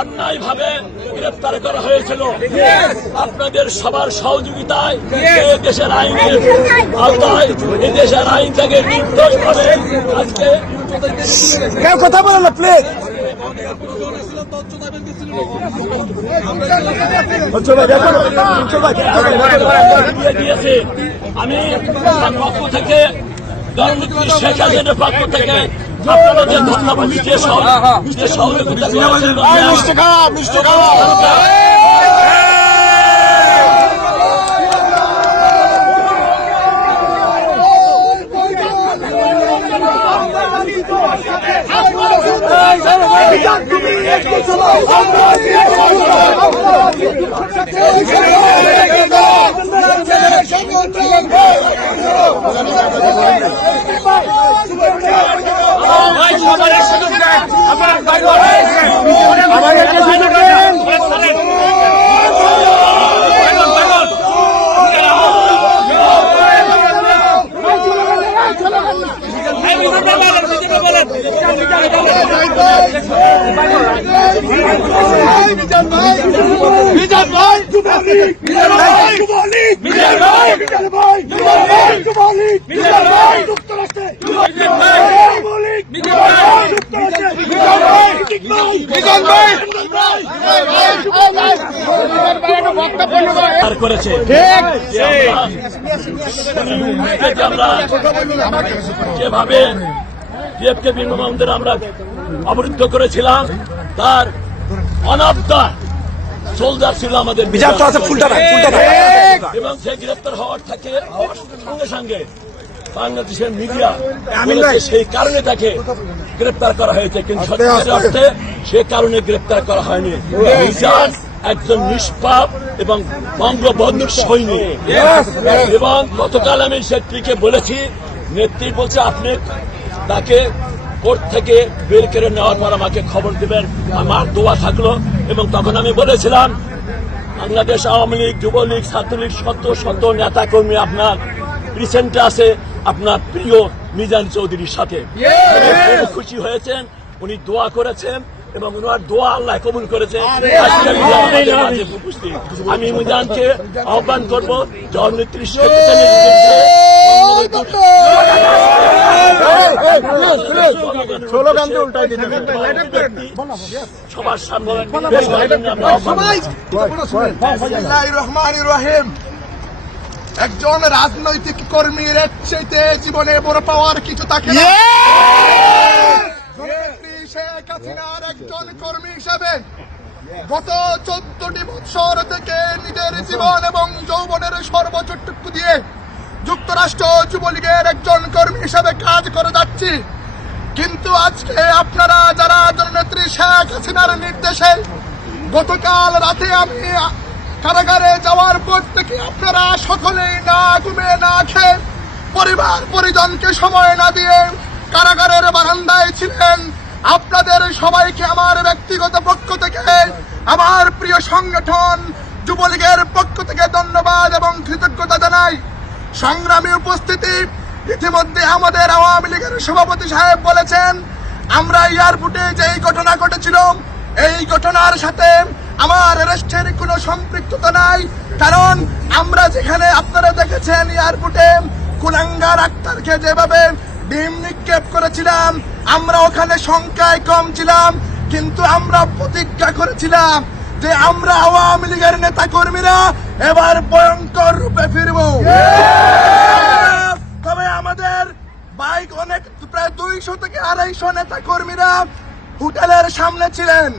অন্যায়ভাবে গ্রেফতার করা হয়েছিল। আপনাদের সবার সহযোগিতায় এই দেশের আইনের আওতায় এই দেশের আইন থেকে নির্দোষভাবে আজকে কেউ কথা বলে না প্লিজ। দিয়েছে আমি পক্ষ থেকে জননেত্রী শেখ হাসিনার পক্ষ থেকে আপনাদের ধন্যবাদ সহযোগিতা করেছে। আমরা যেভাবে ডিএফকে বিমানবন্দর আমরা অবরুদ্ধ করেছিলাম তার অনাবদার সোলজার ছিল আমাদের এবং সে গ্রেপ্তার হওয়ার সঙ্গে সঙ্গে বাংলাদেশের মিডিয়া সেই কারণে তাকে গ্রেপ্তার করা হয়েছে, কিন্তু সত্যিকার অর্থে সে কারণে গ্রেপ্তার করা হয়নি। একজন নিষ্পাপ এবং বঙ্গবন্ধুর সৈনিক। এবং গতকাল আমি নেত্রীকে বলেছি, নেত্রী বলছে আপনি তাকে কোর্ট থেকে বের করে নেওয়ার পর আমাকে খবর দেবেন, আমার দোয়া থাকলো। এবং তখন আমি বলেছিলাম বাংলাদেশ আওয়ামী লীগ, যুবলীগ, ছাত্রলীগ শত শত নেতা কর্মী আপনার প্রিসেন্টে আছে আপনার প্রিয় মিজান চৌধুরীর সাথে। খুশি হয়েছেন, উনি দোয়া করেছেন এবং ওনার দোয়া আল্লাহ কবুল করেছে। আমি মিজানকে আহ্বান করবো জননেত্রী সবার সামনে একজন রাজনৈতিক কর্মীর চাইতে জীবনে বড় পাওয়ার কিছু থাকে না। শেখ হাসিনার একজন কর্মী হিসাবে গত 14টি বছর থেকে নিজের জীবন এবং যৌবনের সর্বোচ্চটুকু দিয়ে যুক্তরাষ্ট্র যুবলীগের একজন কর্মী হিসাবে কাজ করে যাচ্ছি। কিন্তু আজকে আপনারা যারা জননেত্রী শেখ হাসিনার নির্দেশে গতকাল রাতে আমি কারাগারে যাওয়ার পর থেকে আপনারা সকলেই না ঘুমে না খেয়ে পরিবার পরিজনকে সময় না দিয়ে কারাগারের বারান্দায় ছিলেন। আপনাদের সবাইকে আমার ব্যক্তিগত পক্ষ থেকে, আমার প্রিয় সংগঠন যুবলীগের পক্ষ থেকে ধন্যবাদ এবং কৃতজ্ঞতা জানাই। সংগ্রামী উপস্থিতি, ইতিমধ্যে আমাদের আওয়ামী লীগের সভাপতি সাহেব বলেছেন আমরা এয়ারপোর্টে যেই ঘটনা ঘটেছিল এই ঘটনার সাথে আমার অ্যারেস্টের কোনো সম্পৃক্ততা নাই। কারণ আমরা যেখানে আপনারা দেখেছেন এয়ারপোর্টে কুলাঙ্গার আক্তারকে যেভাবে ডিম নিক্ষেপ করেছিলাম, আমরা ওখানে সংখ্যায় কম ছিলাম, কিন্তু আমরা প্রতিজ্ঞা করেছিলাম যে আমরা আওয়ামী লীগের নেতা কর্মীরা এবার ভয়ঙ্কর রূপে ফিরব। তবে আমাদের বাইক অনেক প্রায় 200 থেকে 250 নেতা কর্মীরা হোটেলের সামনে ছিলেন।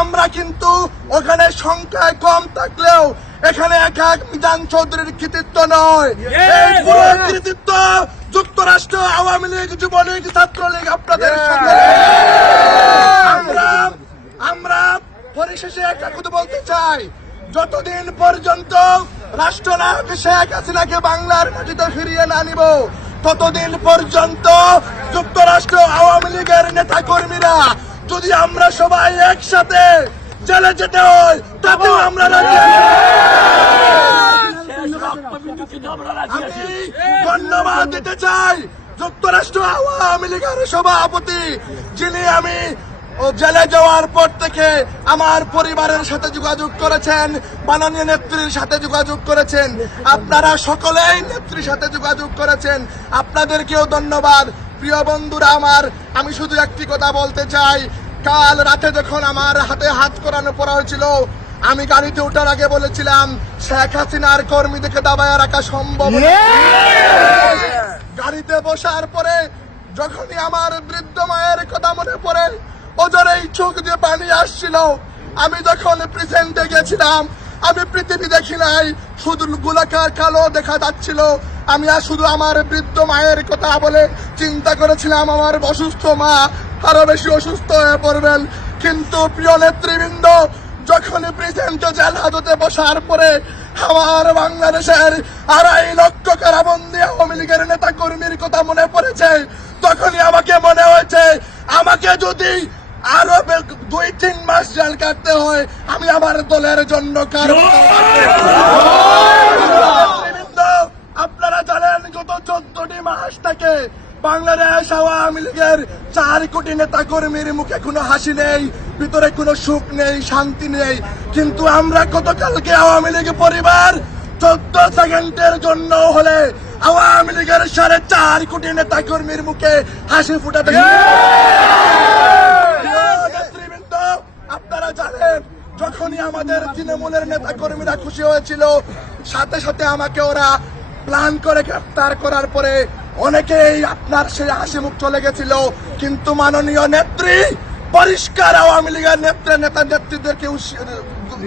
আমরা কিন্তু ওখানে সংখ্যায় কম থাকলেও এখানে একা মিজান চৌধুরীর কৃতিত্ব নয়, এই পুরো কৃতিত্ব যুক্তরাষ্ট্র আওয়ামী লীগ, যুবলীগ, ছাত্রলীগ আপনাদের সঙ্গে। আমরা পরিশেষে একটা কথা বলতে চাই, যতদিন পর্যন্ত রাষ্ট্রনায়ক শেখ হাসিনাকে বাংলার মাটিতে ফিরিয়ে না নিব ততদিন পর্যন্ত যুক্তরাষ্ট্র আওয়ামী লীগের নেতা কর্মীরা যদি আমরা সবাই একসাথে জেলে যেতে হয় তাতেও আমরা রাজি আছি। ধন্যবাদ দিতে চাই যুক্তরাষ্ট্র আওয়ামী লীগের সভাপতি, যিনি আমি ও জেলে যাওয়ার পর থেকে আমার পরিবারের সাথে যোগাযোগ করেছেন, মাননীয় নেত্রীর সাথে যোগাযোগ করেছেন, আপনারা সকলেই নেত্রীর সাথে যোগাযোগ করেছেন, আপনাদেরকেও ধন্যবাদ। প্রিয় বন্ধুরা আমার, আমি শুধু একটি কথা বলতে চাই, কাল রাতে যখন আমার হাতে হাত করানো পড়া হয়েছিল, আমি গাড়িতে ওঠার আগে বলেছিলাম শেখ হাসিনার কর্মীদেরকে দাবায় রাখা সম্ভব না। গাড়িতে বসার পরে যখনই আমার বৃদ্ধ মায়ের কথা মনে পড়ে, ওজরেই চোখ দিয়ে পানি আসছিল। আমি যখন প্রেজেন্টে গেছিলাম, আমি পৃথিবী দেখি নাই, শুধু গোলাকার কালো দেখা যাচ্ছিল। আমি আর শুধু আমার বৃদ্ধ মায়ের কথা বলে চিন্তা করেছিলাম আমার অসুস্থ মা আরো বেশি অসুস্থ হয়ে পড়বেন। কিন্তু প্রিয় নেতৃবৃন্দ, যখন প্রেজেন্টে জেল হাজতে বসার পরে আমার বাংলাদেশের 2.5 লক্ষ কারাবন্দী আওয়ামী লীগের নেতা কর্মীর কথা মনে পড়েছে, তখনই আমাকে মনে হয়েছে আমাকে যদি আরো 2-3 মাস জেল কাটতে হয়, আমি আমার দলের জন্য কারণ। আপনারা জানেন গত 14টি মাস থেকে বাংলাদেশ আওয়ামী লীগের 4 কোটি নেতা কর্মীর মুখে কোনো হাসি নেই, ভিতরে কোনো সুখ নেই, শান্তি নেই। কিন্তু আমরা গতকালকে আওয়ামী লীগ পরিবার 14 সেকেন্ডের জন্য হলে আওয়ামী লীগের 4.5 কোটি নেতা কর্মীর মুখে হাসি ফুটাতে। নেতৃবৃন্দ, আপনারা জানেন যখনই আমাদের তৃণমূলের নেতা কর্মীরা খুশি হয়েছিল, সাথে সাথে আমাকে ওরা প্ল্যান করে গ্রেফতার করার পরে অনেকেই আপনার সেই হাসি মুখ চলে গেছিল। কিন্তু মাননীয় নেত্রী পরিষ্কার আওয়ামী লীগের নেতৃত্বদেরকে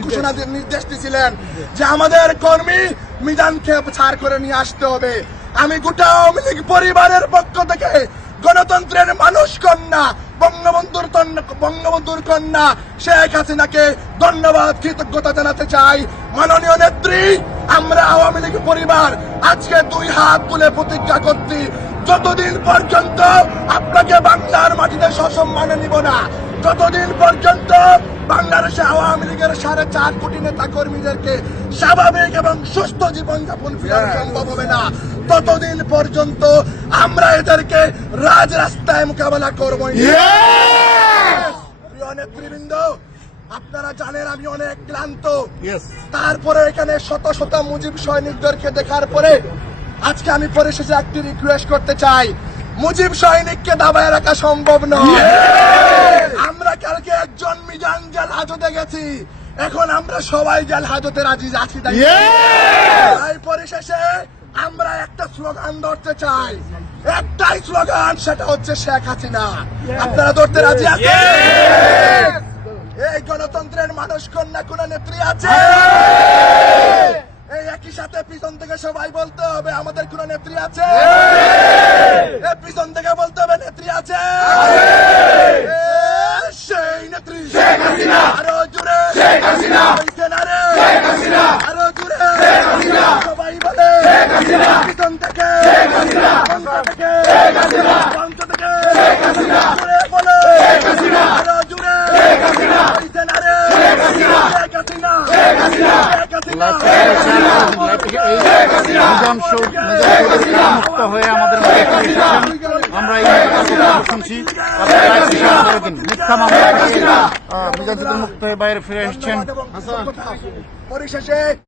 ঘোষণা নির্দেশ দিয়েছিলেন যে আমাদের কর্মী মিজানকে ছাড় করে নিয়ে আসতে হবে। আমি গোটা আওয়ামী লীগ পরিবারের পক্ষ থেকে গণতন্ত্রের মানুষ কন্যা বঙ্গবন্ধুর কন্যা শেখ হাসিনাকে ধন্যবাদ, কৃতজ্ঞতা জানাতে চাই। মাননীয় নেত্রী, আমরা আওয়ামী লীগ পরিবার আজকে 2 হাত তুলে প্রতিজ্ঞা করছি, যতদিন পর্যন্ত আপনাকে বাংলার মাটিতে সসম্মানে নিব না, যতদিন পর্যন্ত বাংলাদেশে আওয়ামী লীগের 4.5 কোটি নেতা কর্মীদেরকে স্বাভাবিক এবং সুস্থ জীবনযাপন ফেরানো সম্ভব হবে না, ততদিন পর্যন্ত আমরা এদেরকে রাজরাস্তায় মোকাবেলা করবো। প্রিয় নেতৃবৃন্দ, আপনারা জানেন আমি অনেক ক্লান্ত, তারপরে এখানে শত শত মুজিব সৈনিকদেরকে দেখার পরে আজকে আমি পরিশেষে একটি রিকোয়েস্ট করতে চাই, মুজিব সৈনিককে দাবায় রাখা সম্ভব নয়। আমরা কালকে একজন মিজান জেল হাজতে গেছি, এখন আমরা সবাই জেল হাজতে রাজি আছি। তাই পরিশেষে আমরা একটা স্লোগান ধরতে চাই, একটাই স্লোগান, সেটা হচ্ছে শেখ হাসিনা। আপনারা ধরতে রাজি আছেন? এই গণতন্ত্রের মানুষ কন্যা কোন নেত্রী আছে? এই একই সাথে পিছন থেকে সবাই বলতে হবে আমাদের কোন নেত্রী আছে? পিছন থেকে বলতে হবে নেত্রী আছে। সেই নেত্রী শেখ হাসিনা, আরো জোরে শেখ হাসিনা, আরো জোরে শেখ হাসিনা, সবাই বলে শেখ হাসিনা, পিছন থেকে শেখ হাসিনা, থেকে শেখ হাসিনা, মঞ্চ থেকে শেখ হাসিনা, জোরে বলো শেখ হাসিনা, আরো জোরে শেখ হাসিনা, শেখ হাসিনা, শেখ হাসিনা, শেখ হাসিনা, শেখ হাসিনা, শেখ হাসিনা, শেখ হাসিনা, মুক্ত হয়ে আমাদের আমরা এই শুনছি মিথ্যা মামলা মিজান মুক্ত হয়ে বাইরে ফিরে এসেছেন। পরিশেষে